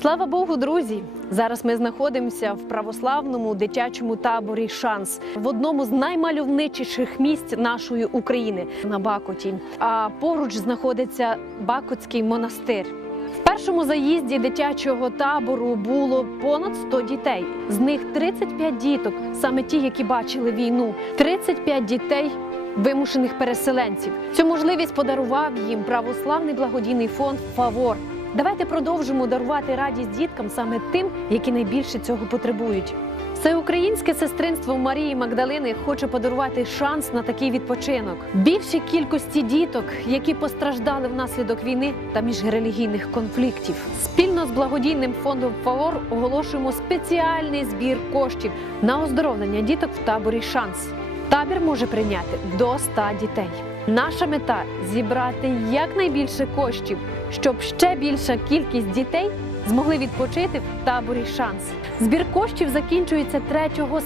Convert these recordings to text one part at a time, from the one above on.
Слава Богу, друзі! Зараз ми знаходимося в православному дитячому таборі Шанс в одному з наймальовничіших місць нашої України на Бакоті. А поруч знаходиться Бакотський монастир. В першому заїзді дитячого табору було понад 100 дітей. З них 35 діток, саме ті, які бачили війну, 35 дітей. Вимушених переселенців цю можливість подарував їм православний благодійний фонд Фавор. Давайте продовжимо дарувати радість діткам саме тим, які найбільше цього потребують. Всеукраїнське сестринство Марії Магдалини хоче подарувати шанс на такий відпочинок. Більшій кількості діток, які постраждали внаслідок війни та міжрелігійних конфліктів. Спільно з благодійним фондом Фавор оголошуємо спеціальний збір коштів на оздоровлення діток в таборі Шанс. Табір може прийняти до 100 дітей. Наша мета зібрати якнайбільше коштів, щоб ще більша кількість дітей змогли відпочити в таборі шанс. Збір коштів закінчується 3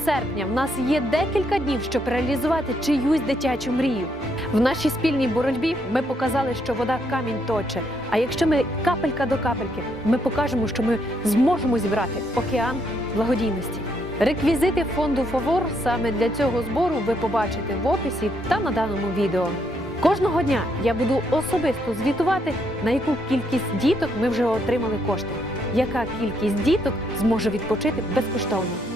серпня. В нас є декілька днів, щоб реалізувати чиюсь дитячу мрію. В нашій спільній боротьбі ми показали, що вода камінь точе. А якщо ми капелька до капельки, ми покажемо, що ми зможемо зібрати океан благодійності. Реквізити фонду Фавор саме для цього збору ви побачите в описі та на даному відео. Кожного дня я буду особисто звітувати, на яку кількість діток ми вже отримали кошти, яка кількість діток зможе відпочити безкоштовно.